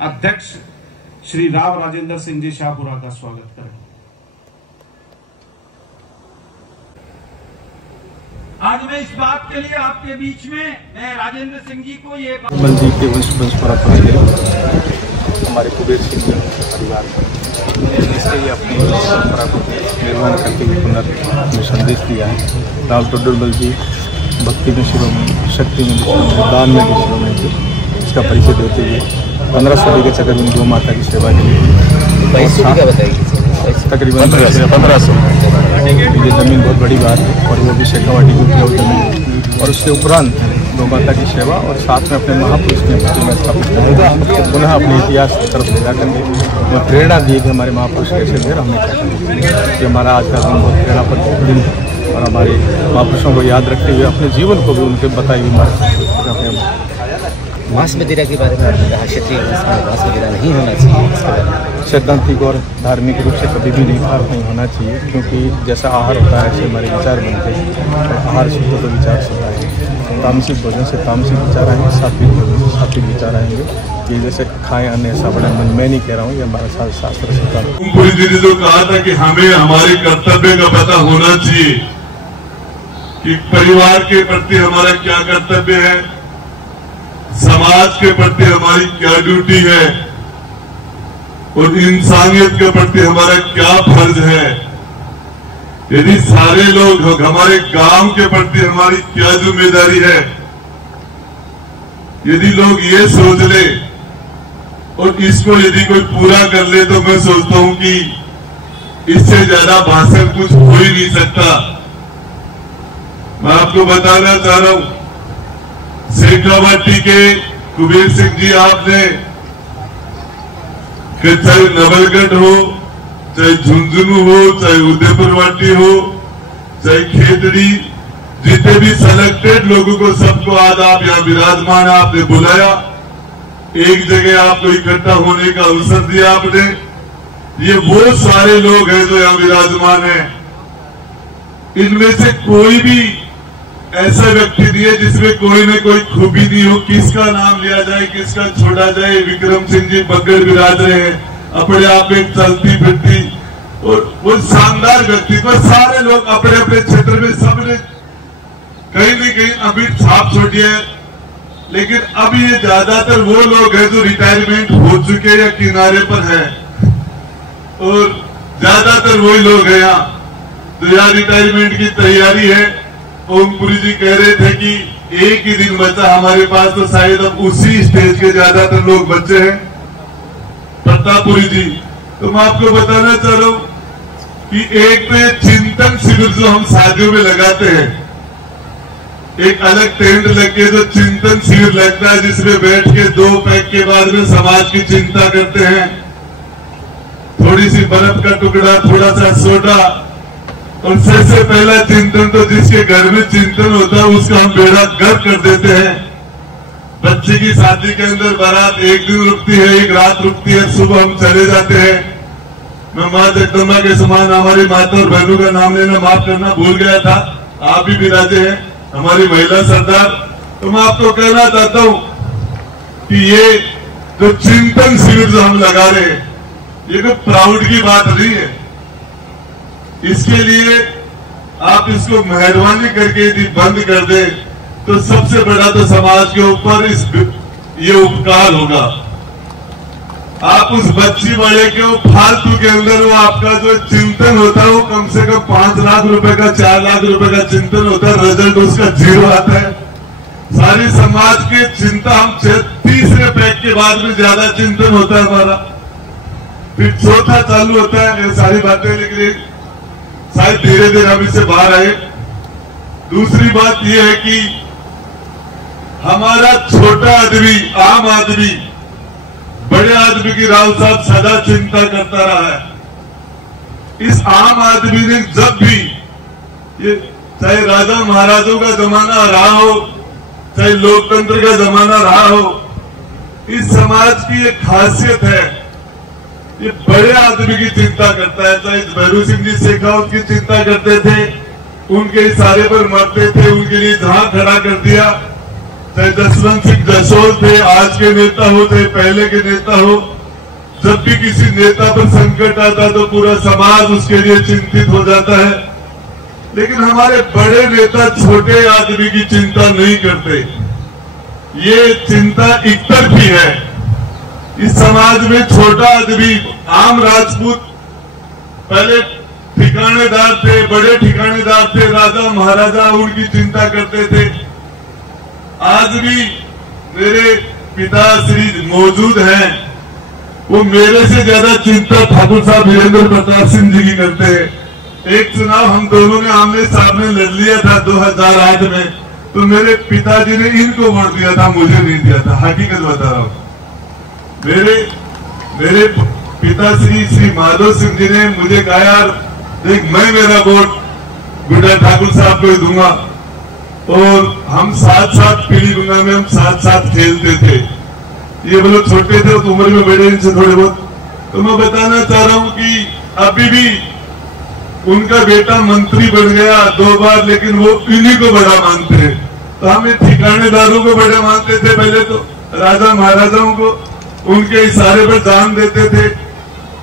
अध्यक्ष श्री राव राजेंद्र सिंह जी शाहपुरा का स्वागत करें। आज मैं इस बात के लिए आपके बीच में मैं राजेंद्र सिंह जी को ये कमल जी के वंश परंपरा के हमारे कुबेर सिंह जी परिवार इसके लिए अपनी परंपरा को निर्माण करके पुनः संदेश दिया है। राव टोडरमल जी भक्ति में शिरोमणि, शक्ति में शिरोमणि, दान में भी शिरोमणि, इसका परिचय देते हुए 15 सदी के चक्कर गौ माता की सेवा के लिए तकरीबन 1500 ये ज़मीन बहुत बड़ी बात है और वो भी शेखावाटी की उपलब्ध ज़मीन और उसके उपरांत गौ माता की सेवा और साथ में अपने महापुरुष ने प्रतिमा स्थापित करके पुनः अपने इतिहास की तरफ ले जा करके वो प्रेरणा दी कि हमारे महापुरुष कैसे थे, हमने क्या करना। ये हमारा आज का दिन बहुत प्रेरणापद दिन है और हमारे महापुरुषों को याद रखते हुए अपने जीवन को भी उनके बताई हुई मार्ग मांस मदिरा के बारे में आपने कहा क्षेत्रीय मांस मदिरा नहीं होना चाहिए। सैद्धांतिक और धार्मिक रूप से कभी भी नहीं होना चाहिए, क्योंकि जैसा आहार होता है ऐसे हमारे विचार बनते हैं और आहार से तो विचार से आएंगे। तामसिक भोजन से तामसिक विचार आएंगे, सात्विक भोजन से सात्विक विचार आएंगे। ये जैसे खाएं अन्य ऐसा बड़ा मन मैं नहीं कह रहा हूँ, ये हमारा शास्त्र सिद्धांत। पूरी दीदी जो कहा था कि हमें हमारे कर्तव्य का पता होना चाहिए कि परिवार के प्रति हमारा क्या कर्तव्य है, समाज के प्रति हमारी क्या ड्यूटी है और इंसानियत के प्रति हमारा क्या फर्ज है। यदि सारे लोग हमारे गांव के प्रति हमारी क्या जिम्मेदारी है, यदि लोग ये सोच ले और इसको यदि कोई पूरा कर ले तो मैं सोचता हूं कि इससे ज्यादा भाषण कुछ हो ही नहीं सकता। मैं आपको बताना चाह रहा हूं, शेखावाटी के कुबेर सिंह जी आपने चाहे नवलगढ़ हो, चाहे झुंझुनू हो, चाहे उदयपुरवाटी हो, चाहे खेतड़ी, जितने भी सेलेक्टेड लोगों को सबको आज आप यहाँ विराजमान आपने बुलाया, एक जगह आपको इकट्ठा होने का अवसर दिया आपने। ये वो सारे लोग हैं जो यहाँ विराजमान हैं। इनमें से कोई भी ऐसा व्यक्ति नहीं है जिसमें कोई न कोई खूबी नहीं हो। किसका नाम लिया जाए, किसका छोड़ा जाए। विक्रम सिंह जी बगड़ विराज रहे हैं, अपने आप में चलती फिरती और वो शानदार व्यक्ति को सारे लोग अपने अपने क्षेत्र में सबने कहीं न कहीं अमिट छाप छोड़ी है। लेकिन अब ये ज्यादातर वो लोग हैं जो रिटायरमेंट हो चुके या किनारे पर हैं और ज्यादातर वही लोग हैं यहाँ तो यहाँ रिटायरमेंट की तैयारी है। ओमपुरी जी कह रहे थे कि एक ही दिन बचा हमारे पास, तो शायद अब उसी स्टेज के ज्यादातर लोग बच्चे हैं। प्रतापपुरी जी, तो मैं आपको बताना चाह रहा हूं कि एक तो ये चिंतन शिविर जो हम शादियों में लगाते हैं, एक अलग टेंट लग के जो चिंतन शिविर लगता है जिसमें बैठ के 2 पैक के बाद में समाज की चिंता करते हैं। थोड़ी सी बर्फ का टुकड़ा, थोड़ा सा सोडा और सबसे पहला चिंतन तो जिसके घर में चिंतन होता है उसका हम बेड़ा गर्क कर देते हैं। बच्चे की शादी के अंदर बारात एक दिन रुकती है, एक रात रुकती है, सुबह हम चले जाते हैं। मैं मां जगदम्बा के समान हमारी माता और बहनों का नाम लेना माफ करना भूल गया था, आप भी विराजे हैं, हमारी महिला सरदार। तो मैं आपको कहना चाहता हूं कि ये जो चिंतन शिविर जो हम लगा रहे हैं ये कोई प्राउड की बात नहीं है। इसके लिए आप इसको मेहरबानी करके यदि बंद कर दें तो सबसे बड़ा तो समाज के ऊपर ये उपकार होगा। आप उस बच्ची बड़े के फालतू के अंदर वो आपका जो चिंतन होता है वो कम से कम 5 लाख रुपए का 4 लाख रुपए का चिंतन होता है, रिजल्ट उसका 0 आता है। सारी समाज की चिंता हम 30वें पैक के बाद में ज्यादा चिंतन होता है हमारा, फिर चौथा चालू होता है। ये सारी बातें लेकिन शायद धीरे धीरे हम इससे बाहर आए। दूसरी बात यह है कि हमारा छोटा आदमी, आम आदमी, बड़े आदमी की राव साहब सदा चिंता करता रहा है। इस आम आदमी ने जब भी ये चाहे राजा महाराजों का जमाना रहा हो, चाहे लोकतंत्र का जमाना रहा हो, इस समाज की एक खासियत है, ये बड़े आदमी की चिंता करता है। चाहे भैरू सिंह जी शेखावत की चिंता करते थे, उनके इशारे पर मरते थे, उनके लिए जहां खड़ा कर दिया। चाहे जसवंत सिंह जसोल थे, आज के नेता हो चाहे पहले के नेता हो, जब भी किसी नेता पर संकट आता तो पूरा समाज उसके लिए चिंतित हो जाता है। लेकिन हमारे बड़े नेता छोटे आदमी की चिंता नहीं करते। ये चिंता एकतरफी है। इस समाज में छोटा आदमी, आम राजपूत पहले ठिकानेदार थे, बड़े ठिकानेदार थे, राजा महाराजा उनकी चिंता करते थे। आज भी मेरे पिताश्री मौजूद हैं, वो मेरे से ज्यादा चिंता ठाकुर साहब वीरेंद्र प्रताप सिंह जी की करते हैं। एक चुनाव हम दोनों ने आमने सामने लड़ लिया था 2008 में, तो मेरे पिताजी ने इनको वोट दिया था, मुझे नहीं दिया था। हकीकत बता रहा हूं। मेरे पिताश्री श्री माधव सिंह जी ने मुझे कहा, यार देख, मैं मेरा वोट गुड्डा ठाकुर साहब को ही दूंगा। और हम साथ साथ पीली गंगा में हम साथ साथ खेलते थे। ये वो लोग छोटे थे तो उम्र में बड़े इनसे थोड़े बहुत। तो मैं बताना चाह रहा हूं कि अभी भी उनका बेटा मंत्री बन गया 2 बार, लेकिन वो इन्हीं को बड़ा मानते हैं। तो हम ठिकानेदारों को बड़ा मानते थे, पहले तो राजा महाराजाओं को, उनके इशारे पर जान देते थे,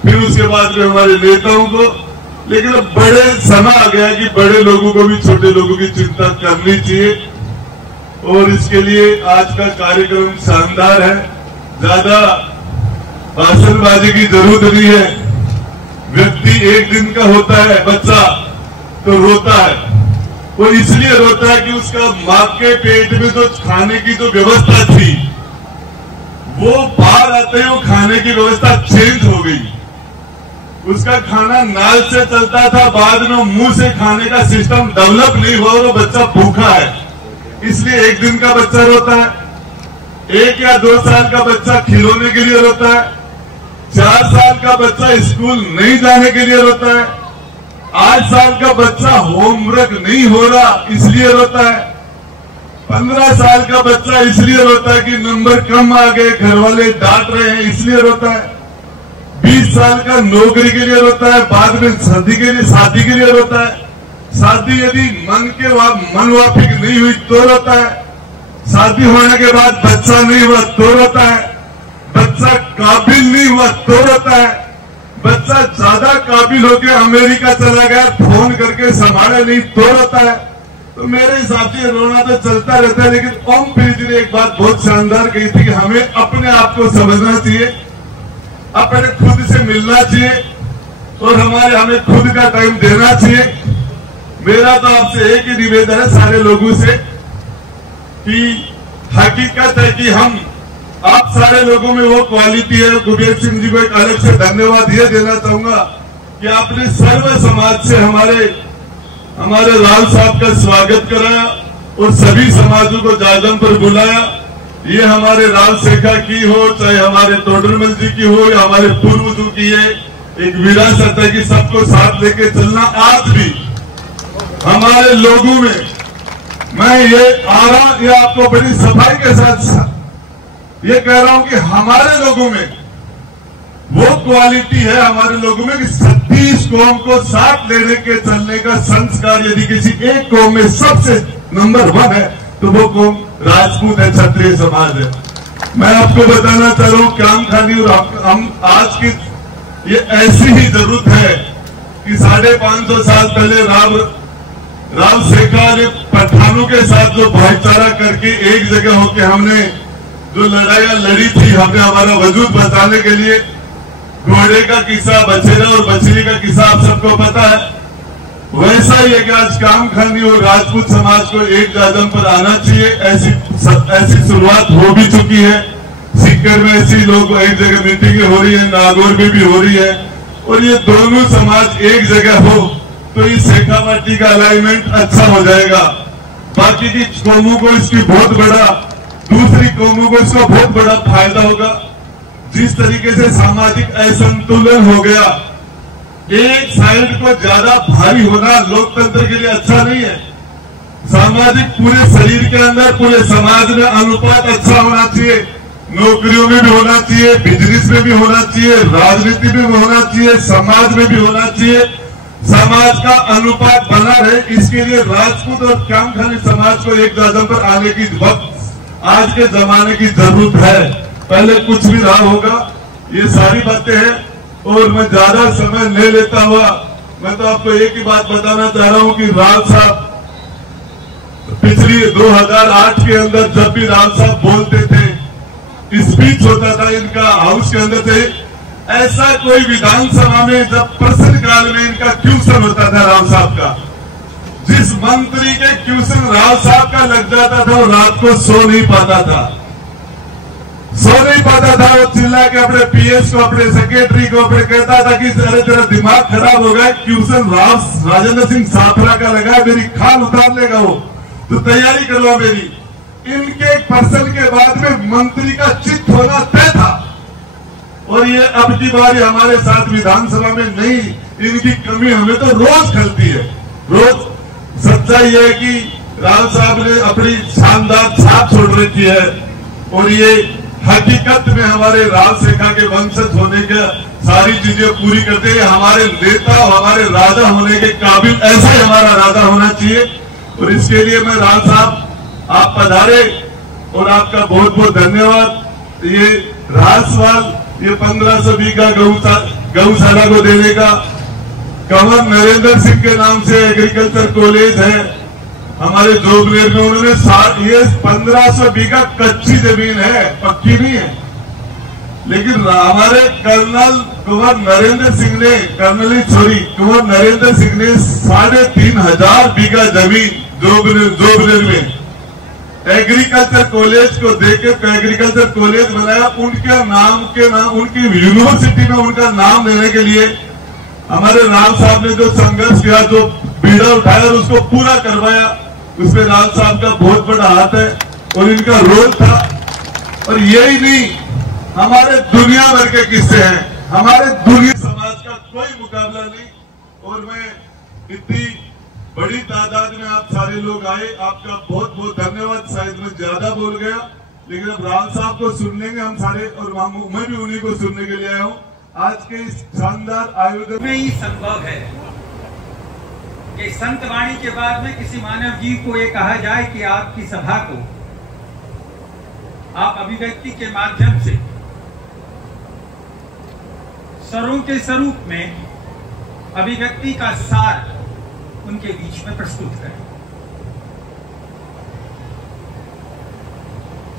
फिर उसके बाद में हमारे नेताओं को। लेकिन अब बड़े समय आ गया कि बड़े लोगों को भी छोटे लोगों की चिंता करनी चाहिए। और इसके लिए आज का कार्यक्रम शानदार है। ज्यादा भाषणबाजी की जरूरत नहीं है। व्यक्ति एक दिन का होता है, बच्चा तो रोता है। वो इसलिए रोता है कि उसका मां के पेट में जो खाने की जो व्यवस्था थी, वो बाहर आते ही वो खाने की व्यवस्था चेंज हो गई। उसका खाना नाल से चलता था, बाद में मुंह से खाने का सिस्टम डेवलप नहीं हुआ और वो बच्चा भूखा है। इसलिए एक दिन का बच्चा रोता है। 1 या 2 साल का बच्चा खिलौने के लिए रोता है। 4 साल का बच्चा स्कूल नहीं जाने के लिए रोता है। 8 साल का बच्चा होमवर्क नहीं हो रहा इसलिए रोता है। 15 साल का बच्चा इसलिए रोता है कि नंबर कम आ गए, घर वाले डांट रहे हैं इसलिए रोता है। 20 साल का नौकरी के लिए रोता है, बाद में शादी के लिए रोता है। शादी यदि मन वाफिक नहीं हुई तो रोता है। शादी होने के बाद बच्चा नहीं हुआ तो रोता है। बच्चा काबिल नहीं हुआ तो रोता है। बच्चा ज्यादा काबिल होकर अमेरिका चला गया, फोन करके संभाले नहीं तो रोता है। तो मेरे हिसाब से रोना तो चलता रहता है। लेकिन ओम प्रीत जी ने एक बात बहुत शानदार कही थी कि हमें अपने आप को समझना चाहिए, अपने खुद से मिलना चाहिए और हमें खुद का टाइम देना चाहिए। मेरा तो आपसे एक ही निवेदन है सारे लोगों से कि हकीकत है कि आप सारे लोगों में वो क्वालिटी है। कुबेर सिंह जी को एक अलग से धन्यवाद ये देना चाहूंगा कि आपने सर्व समाज से हमारे लाल साहब का स्वागत कराया और सभी समाजों को जागरण पर बुलाया। ये हमारे राज शेखा की हो, चाहे हमारे तोडरमल जी की हो या हमारे पूर्वजों की, ये एक विरासत है कि सबको साथ लेके चलना। आज भी हमारे लोगों में, मैं ये आपको बड़ी सफाई के साथ ये कह रहा हूं कि हमारे लोगों में वो क्वालिटी है, हमारे लोगों में कि 36 कौम को साथ लेने के चलने का संस्कार यदि किसी एक कौम में सबसे नंबर 1 है तो वो कौम राजपूत है, क्षत्रिय समाज है। मैं आपको बताना चाह रहा हूं काम खानी और हम आज की ये ऐसी ही जरूरत है कि 550 साल पहले राव शेखा ने पठानों के साथ जो भाईचारा करके एक जगह होकर हमने जो लड़ाइयां लड़ी थी, हमने हमारा वजूद बचाने के लिए, घोड़े का किस्सा, बछेरा और बछड़ी का किस्सा आप सबको पता है। वैसा ही है कि आज काम खानी और राजपूत समाज को एक कदम पर आना चाहिए। ऐसी शुरुआत हो भी चुकी है। सीकर में ऐसी लोग एक जगह मीटिंगें हो रही है, नागौर में भी हो रही है। और ये दोनों समाज एक जगह हो तो इस शेखावाटी का अलाइनमेंट अच्छा हो जाएगा। बाकी की कौमों को इसकी दूसरी कौमों को इसका बहुत बड़ा फायदा होगा। जिस तरीके से सामाजिक असंतुलन हो गया, एक साइड को ज्यादा भारी होना लोकतंत्र के लिए अच्छा नहीं है। सामाजिक पूरे शरीर के अंदर, पूरे समाज में अनुपात अच्छा होना चाहिए। नौकरियों में भी होना चाहिए, बिजनेस में भी होना चाहिए, राजनीति में भी होना चाहिए, समाज में भी होना चाहिए। समाज का अनुपात बना रहे, इसके लिए राजपूत और कामखानी समाज को एक कदम पर आने की वक्त आज के जमाने की जरूरत है। पहले कुछ भी रहा होगा, ये सारी बातें हैं। और मैं ज्यादा समय नहीं लेता हुआ मैं तो आपको एक ही बात बताना चाह रहा हूं कि राव साहब पिछली 2008 के अंदर जब भी राव साहब बोलते थे, स्पीच होता था इनका हाउस के अंदर से, ऐसा कोई विधानसभा में जब प्रश्नकाल में इनका क्वेश्चन होता था राव साहब का, जिस मंत्री के क्वेश्चन राव साहब का लग जाता था वो रात को सो नहीं पाता था। वो चिल्ला के अपने पीएस को, अपने सेक्रेटरी को अपने कहता था कि अरे तेरा दिमाग खराब हो गया, क्वेश्चन राव राजेंद्र सिंह साफरा का लगा, मेरी खाल उतार लेगा वो, तो तैयारी करवा मेरी। इनके पर्सन के बाद में मंत्री का चित्त होना तय था। और ये अब की बार हमारे साथ विधानसभा में नहीं, इनकी कमी हमें तो रोज खलती है। रोज सच्चाई है कि राव साहब ने अपनी शानदार छाप छोड़ रखी है और ये हकीकत में हमारे राज शेखा के वंशज होने के सारी चीजें पूरी करते हैं। हमारे नेता, हमारे राजा होने के काबिल ऐसा ही हमारा राजा होना चाहिए। और इसके लिए मैं राज साहब आप पधारे और आपका बहुत बहुत धन्यवाद। ये राजसवाल, ये 1500 बीघा गौशाला को देने का कंवर नरेंद्र सिंह के नाम से एग्रीकल्चर कॉलेज है हमारे जोबनेर में, उन्होंने ये 1500 बीघा कच्ची जमीन है, पक्की नहीं है, लेकिन हमारे कुंवर नरेंद्र सिंह ने 3,500 बीघा जमीन जोबनेर में एग्रीकल्चर कॉलेज को देके एग्रीकल्चर कॉलेज बनाया। उनकी यूनिवर्सिटी में उनका नाम लेने के लिए हमारे राव साहब ने जो संघर्ष किया, जो बीड़ा उठाया और उसको पूरा करवाया, उसमें राव साहब का बहुत बड़ा हाथ है और इनका रोल था। और यही नहीं, हमारे दुनिया भर के किस्से हैं, हमारे दुनिया समाज का कोई मुकाबला नहीं। और मैं इतनी बड़ी तादाद में आप सारे लोग आए, आपका बहुत बहुत धन्यवाद। शायद मैं ज्यादा बोल गया, लेकिन अब राव साहब को सुन लेंगे हम सारे, और मैं भी उन्हीं को सुनने के लिए आया हूँ। आज के इस शानदार आयोजन में ही संभव है कि संत वाणी के बाद में किसी मानव जीव को ये कहा जाए कि आपकी सभा को आप अभिव्यक्ति के माध्यम से स्वरों के स्वरूप में अभिव्यक्ति का सार उनके बीच में प्रस्तुत करें।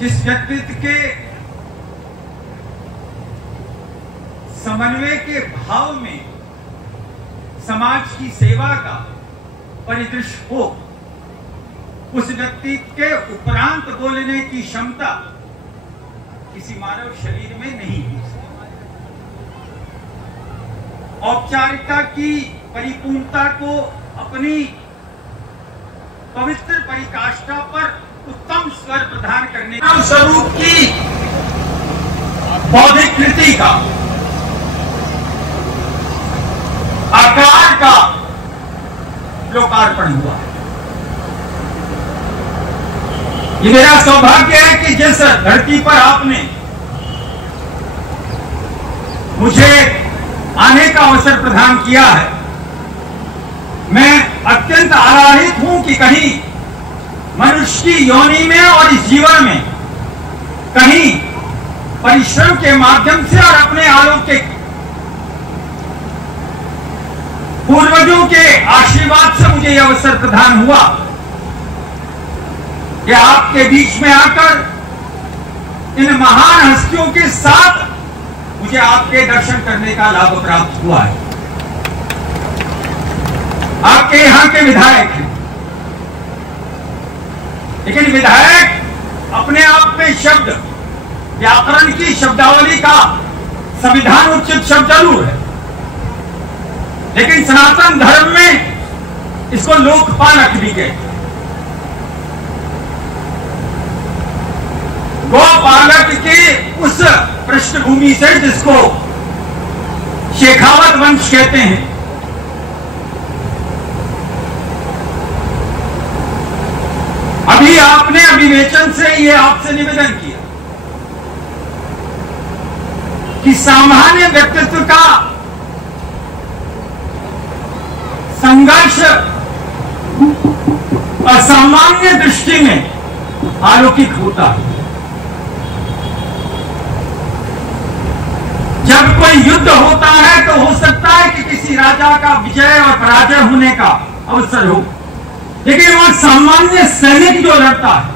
जिस व्यक्तित्व के समन्वय के भाव में समाज की सेवा का परिदृश्य हो, उस व्यक्ति के उपरांत बोलने की क्षमता किसी मानव शरीर में नहीं है। औपचारिकता की परिपूर्णता को अपनी पवित्र परिकाष्ठा पर उत्तम स्वर प्रदान करने स्वरूप की बौद्धिक कृति का आकार का लोकार्पण हुआ। ये मेरा सौभाग्य है कि जिस धरती पर आपने मुझे आने का अवसर प्रदान किया है, मैं अत्यंत आराधित हूं कि कहीं मनुष्य की योनि में और इस जीवन में कहीं परिश्रम के माध्यम से और अपने अलौकिक पूर्वजों के आशीर्वाद से मुझे यह अवसर प्रदान हुआ कि आपके बीच में आकर इन महान हस्तियों के साथ मुझे आपके दर्शन करने का लाभ प्राप्त हुआ है। आपके यहां के विधायक हैं, लेकिन विधायक अपने आप में शब्द व्याकरण की शब्दावली का संविधान उचित शब्द जरूर है, लेकिन सनातन धर्म में इसको लोकपालक भी कहते हैं। गोपालक के उस पृष्ठभूमि से जिसको शेखावत वंश कहते हैं, अभी आपने अभिवेचन से ये आपसे निवेदन किया कि सामान्य व्यक्तित्व का संघर्ष असामान्य दृष्टि में अलौकिक होता है। जब कोई युद्ध होता है तो हो सकता है कि किसी राजा का विजय और पराजय होने का अवसर हो, लेकिन वह सामान्य सैनिक जो लड़ता है,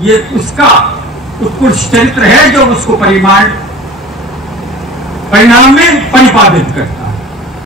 ये उसका उत्कृष्ट चरित्र है जो उसको परिणाम में परिपालित करता है।